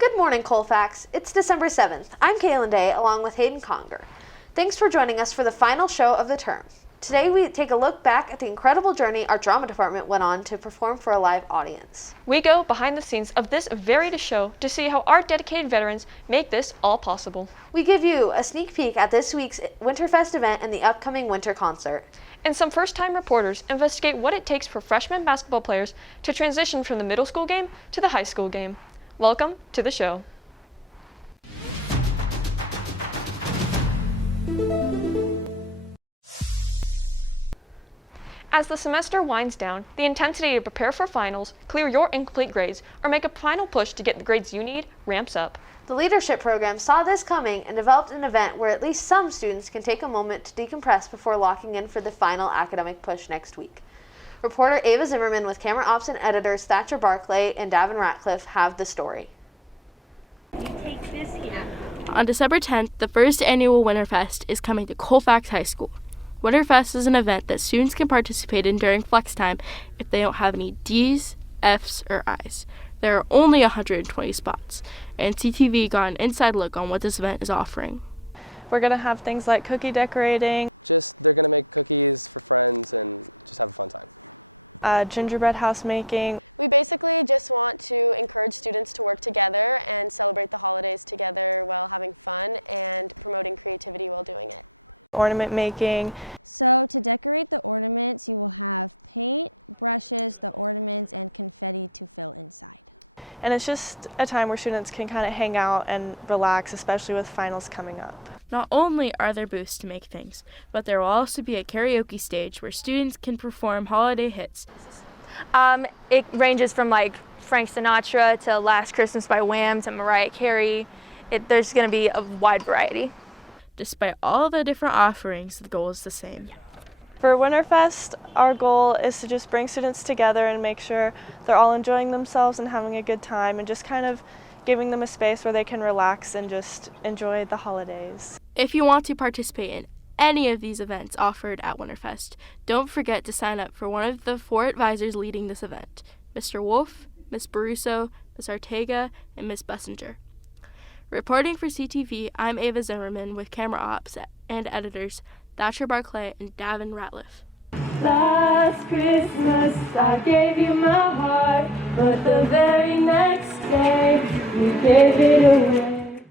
Good morning, Colfax. It's December 7th. I'm Kaelin Day, along with Haydon Congor. Thanks for joining us for the final show of the term. Today we take a look back at the incredible journey our drama department went on to perform for a live audience. We go behind the scenes of this varied show to see how our dedicated veterans make this all possible. We give you a sneak peek at this week's Winterfest event and the upcoming winter concert. And some first-time reporters investigate what it takes for freshman basketball players to transition from the middle school game to the high school game. Welcome to the show. As the semester winds down, the intensity to prepare for finals, clear your incomplete grades, or make a final push to get the grades you need ramps up. The leadership program saw this coming and developed an event where at least some students can take a moment to decompress before locking in for the final academic push next week. Reporter Ava Zimmerman with camera ops and editors Thatcher Barclay and Davin Ratcliffe have the story. On December 10th, the first annual Winterfest is coming to Colfax High School. Winterfest is an event that students can participate in during flex time if they don't have any D's, F's, or I's. There are only 120 spots, and CTV got an inside look on what this event is offering. We're going to have things like cookie decorating, gingerbread house making, ornament making, and it's just a time where students can kind of hang out and relax, especially with finals coming up. Not only are there booths to make things, but there will also be a karaoke stage where students can perform holiday hits. It ranges from like Frank Sinatra to Last Christmas by Wham to Mariah Carey. There's going to be a wide variety. Despite all the different offerings, the goal is the same. For Winterfest, our goal is to just bring students together and make sure they're all enjoying themselves and having a good time and just kind of giving them a space where they can relax and just enjoy the holidays. If you want to participate in any of these events offered at Winterfest, don't forget to sign up for one of the 4 advisors leading this event: Mr. Wolf, Ms. Baruso, Ms. Ortega, and Ms. Bessinger. Reporting for CTV, I'm Ava Zimmerman with camera ops and editors Thatcher Barclay and Davin Ratcliffe. Last Christmas I gave you my heart, but the very next day you gave it away.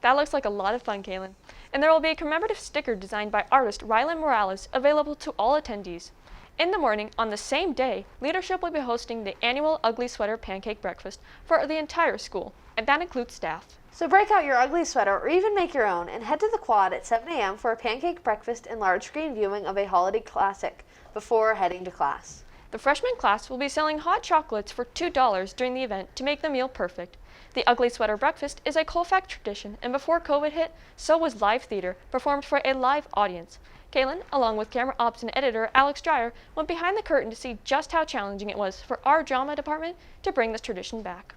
That looks like a lot of fun, Kaelin. And there will be a commemorative sticker designed by artist Ryaln Morales available to all attendees. In the morning, on the same day, leadership will be hosting the annual Ugly Sweater Pancake Breakfast for the entire school, and that includes staff. So break out your ugly sweater or even make your own and head to the quad at 7 a.m. for a pancake breakfast and large screen viewing of a holiday classic before heading to class. The freshman class will be selling hot chocolates for $2 during the event to make the meal perfect. The Ugly Sweater Breakfast is a Colfax tradition, and before COVID hit, so was live theater, performed for a live audience. Kaelin, along with camera ops and editor Alex Dreyer, went behind the curtain to see just how challenging it was for our drama department to bring this tradition back.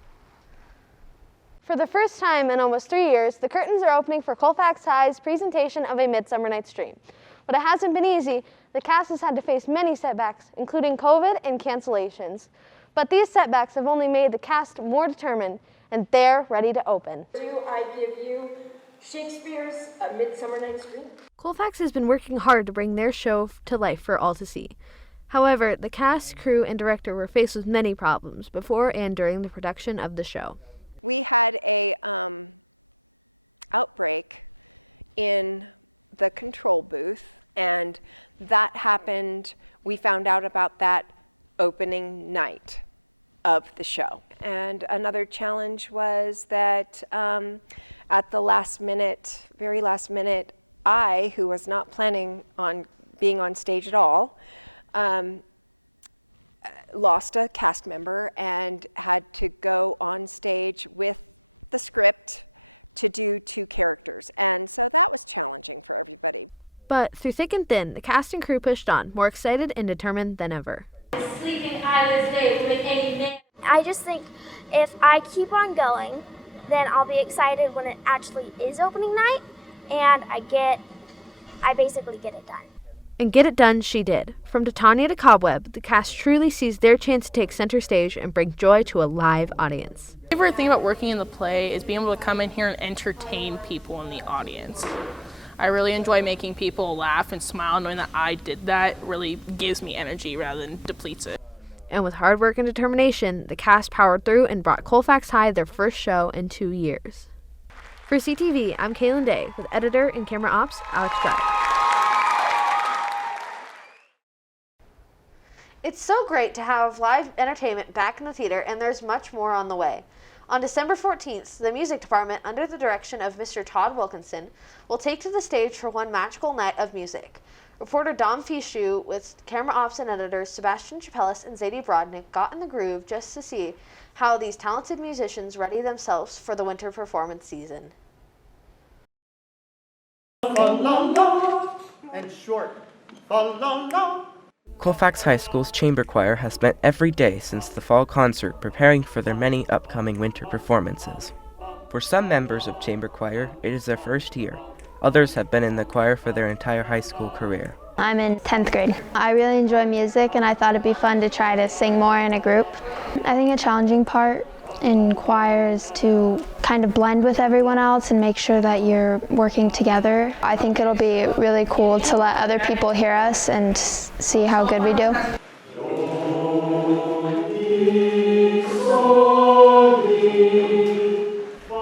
For the first time in almost 3 years, the curtains are opening for Colfax High's presentation of A Midsummer Night's Dream. But it hasn't been easy. The cast has had to face many setbacks, including COVID and cancellations. But these setbacks have only made the cast more determined, and they're ready to open. I give you Shakespeare's A Midsummer Night's Dream. Colfax has been working hard to bring their show to life for all to see. However, the cast, crew, and director were faced with many problems before and during the production of the show. But through thick and thin, the cast and crew pushed on, more excited and determined than ever. Sleeping eyelids day will make any man. I just think if I keep on going, then I'll be excited when it actually is opening night, and I basically get it done. And get it done she did. From Titania to Cobweb, the cast truly sees their chance to take center stage and bring joy to a live audience. favorite thing about working in the play is being able to come in here and entertain people in the audience. I really enjoy making people laugh and smile. Knowing that I did that really gives me energy rather than depletes it. And with hard work and determination, the cast powered through and brought Colfax High their first show in 2 years. For CTV, I'm Kaelin Day with editor and camera ops Alex Dry. It's so great to have live entertainment back in the theater, and there's much more on the way. On December 14th, the music department, under the direction of Mr. Todd Wilkinson, will take to the stage for one magical night of music. Reporter Dom Fichou with camera ops and editors Sebastian Chapelis and Zadie Brodnick got in the groove just to see how these talented musicians ready themselves for the winter performance season. And short. Colfax High School's chamber choir has spent every day since the fall concert preparing for their many upcoming winter performances. For some members of chamber choir, it is their first year. Others have been in the choir for their entire high school career. I'm in 10th grade. I really enjoy music, and I thought it'd be fun to try to sing more in a group. I think a challenging part in choir is to kind of blend with everyone else and make sure that you're working together. I think it'll be really cool to let other people hear us and see how good we do.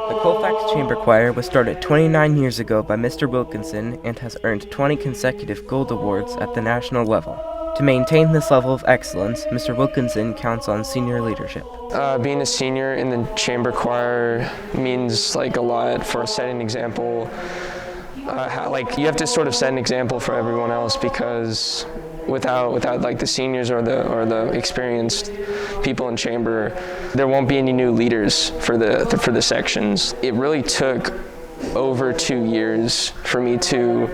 The Colfax Chamber Choir was started 29 years ago by Mr. Wilkinson and has earned 20 consecutive gold awards at the national level. To maintain this level of excellence, Mr. Wilkinson counts on senior leadership. Being a senior in the chamber choir means a lot for setting an example. You have to sort of set an example for everyone else, because without the seniors or the experienced people in chamber, there won't be any new leaders for the sections. It really took over 2 years for me to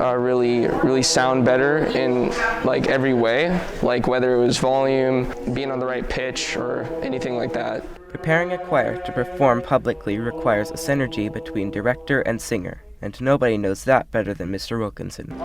really sound better in every way, whether it was volume, being on the right pitch, or anything like that. Preparing a choir to perform publicly requires a synergy between director and singer, and nobody knows that better than Mr. Wilkinson.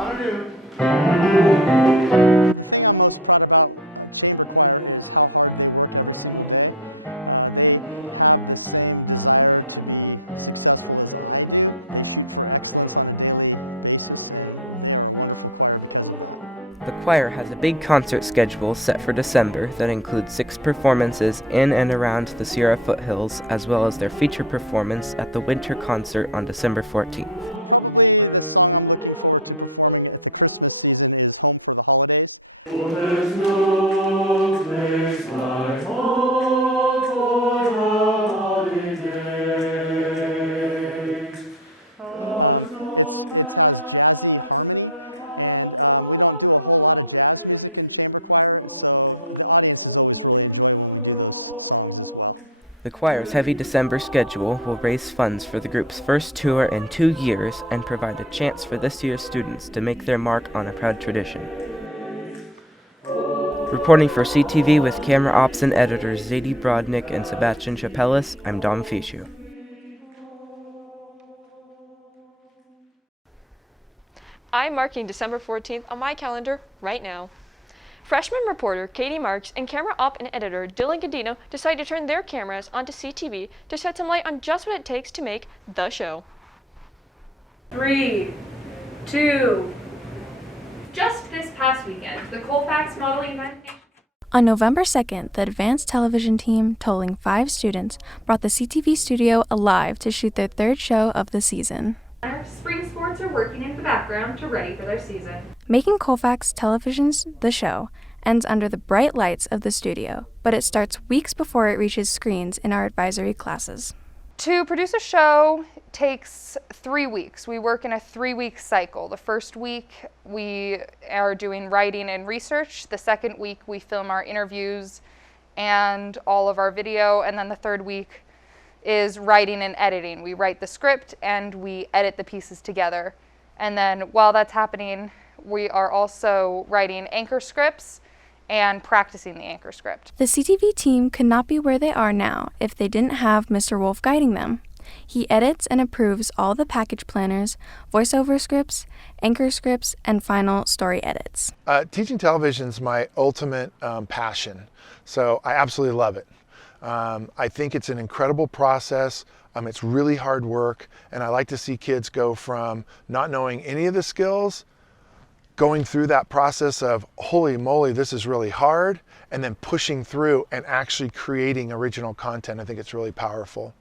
The choir has a big concert schedule set for December that includes 6 performances in and around the Sierra foothills, as well as their feature performance at the winter concert on December 14th. The choir's heavy December schedule will raise funds for the group's first tour in 2 years and provide a chance for this year's students to make their mark on a proud tradition. Reporting for CTV with camera ops and editors Zadie Brodnick and Sebastian Chapelis, I'm Dom Fichou. I'm marking December 14th on my calendar right now. Freshman reporter Katie Marx and camera op and editor Dillon decided to turn their cameras onto CTV to shed some light on just what it takes to make the show. 3, 2. Just this past weekend, the Colfax modeling event. On November 2nd, the advanced television team, totaling 5 students, brought the CTV studio alive to shoot their 3rd show of the season. Spring sports are working in the background to ready for their season. Making Colfax Television's The Show ends under the bright lights of the studio, but it starts weeks before it reaches screens in our advisory classes. To produce a show takes 3 weeks. We work in a 3-week cycle. The first week we are doing writing and research. The second week we film our interviews and all of our video, and then the 3rd week is writing and editing. We write the script and we edit the pieces together. And then while that's happening, we are also writing anchor scripts and practicing the anchor script. The CTV team could not be where they are now if they didn't have Mr. Wolf guiding them. He edits and approves all the package planners, voiceover scripts, anchor scripts, and final story edits. Teaching television is my ultimate passion, so I absolutely love it. I think it's an incredible process. It's really hard work, and I like to see kids go from not knowing any of the skills, going through that process of, holy moly, this is really hard, and then pushing through and actually creating original content. I think it's really powerful.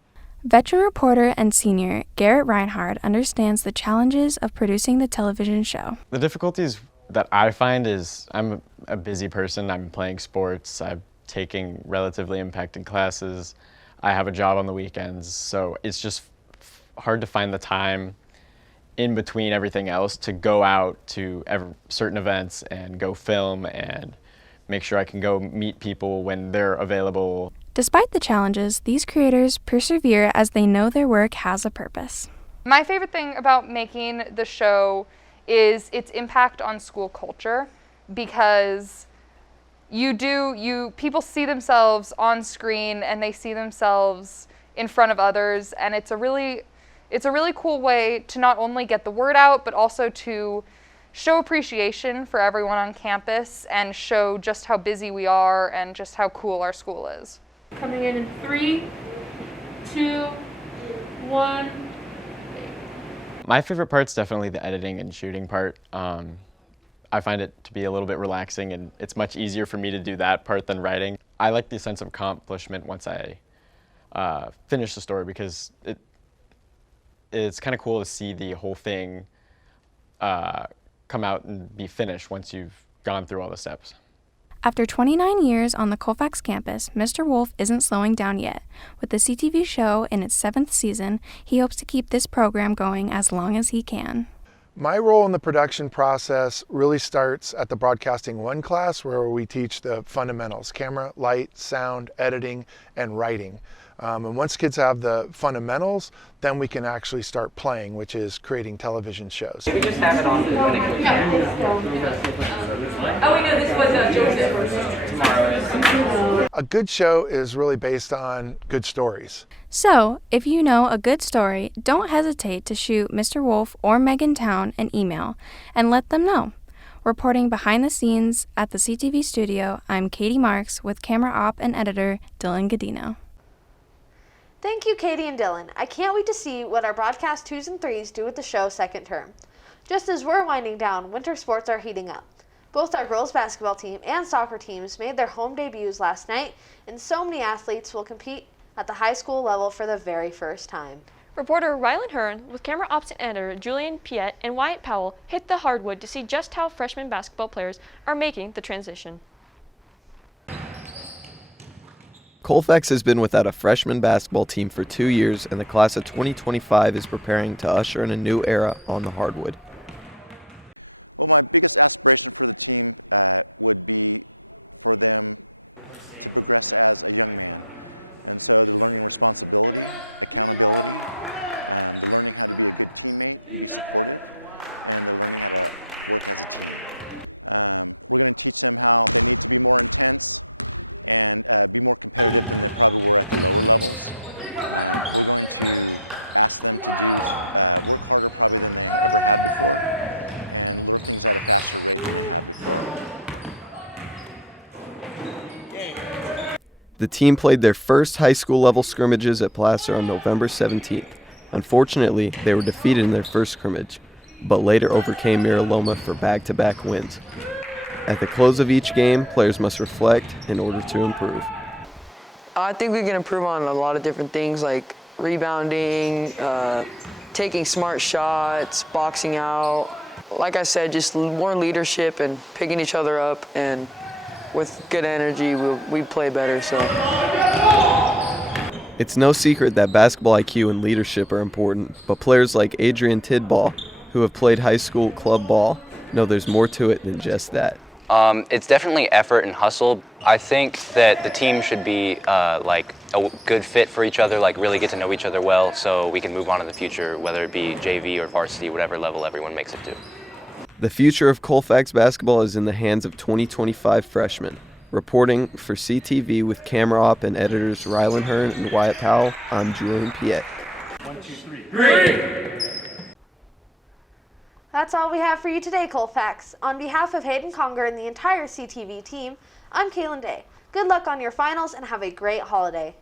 Veteran reporter and senior Garrett Reinhard understands the challenges of producing the television show. The difficulties that I find is I'm a busy person. I'm playing sports. I'm taking relatively impacted classes. I have a job on the weekends, so it's just hard to find the time in between everything else to go out to certain events and go film and make sure I can go meet people when they're available. Despite the challenges, these creators persevere as they know their work has a purpose. My favorite thing about making the show is its impact on school culture, because people see themselves on screen and they see themselves in front of others, and it's a really cool way to not only get the word out, but also to show appreciation for everyone on campus and show just how busy we are and just how cool our school is. Coming in 3, 2, 1. My favorite part's definitely the editing and shooting part. I find it to be a little bit relaxing, and it's much easier for me to do that part than writing. I like the sense of accomplishment once I finish the story, because it's kind of cool to see the whole thing come out and be finished once you've gone through all the steps. After 29 years on the Colfax campus, Mr. Wolf isn't slowing down yet. With the CTV show in its 7th season, he hopes to keep this program going as long as he can. My role in the production process really starts at the Broadcasting 1 class, where we teach the fundamentals: camera, light, sound, editing, and writing. And once kids have the fundamentals, then we can actually start playing, which is creating television shows. We just have it on when it Oh, we know this was Joseph. Tomorrow. A good show is really based on good stories. So, if you know a good story, don't hesitate to shoot Mr. Wolf or Megan Town an email and let them know. Reporting behind the scenes at the CTV studio, I'm Katie Marx with camera op and editor Dillon Godino. Thank you, Katie and Dillon. I can't wait to see what our broadcast 2s and 3s do with the show second term. Just as we're winding down, winter sports are heating up. Both our girls basketball team and soccer teams made their home debuts last night, and so many athletes will compete at the high school level for the very first time. Reporter Ryaln Huryn with camera ops and editor Julian, Piette, and Wyatt Powell hit the hardwood to see just how freshman basketball players are making the transition. Colfax has been without a freshman basketball team for 2 years, and the class of 2025 is preparing to usher in a new era on the hardwood. The team played their first high school level scrimmages at Placer on November 17th. Unfortunately, they were defeated in their first scrimmage, but later overcame Mira Loma for back-to-back wins. At the close of each game, players must reflect in order to improve. I think we can improve on a lot of different things, like rebounding, taking smart shots, boxing out. Like I said, just more leadership and picking each other up, and with good energy, we play better. So it's no secret that basketball IQ and leadership are important, but players like Adrian Tidball, who have played high school club ball, know there's more to it than just that. It's definitely effort and hustle. I think that the team should be like a good fit for each other, like really get to know each other well, so we can move on in the future, whether it be JV or varsity, whatever level everyone makes it to. The future of Colfax basketball is in the hands of 2025 freshmen. Reporting for CTV with camera op and editors Ryaln Huryn and Wyatt Powell, I'm Julian Piette. 1, 2, 3. Green! That's all we have for you today, Colfax. On behalf of Haydon, Congor, and the entire CTV team, I'm Kaelin Day. Good luck on your finals and have a great holiday.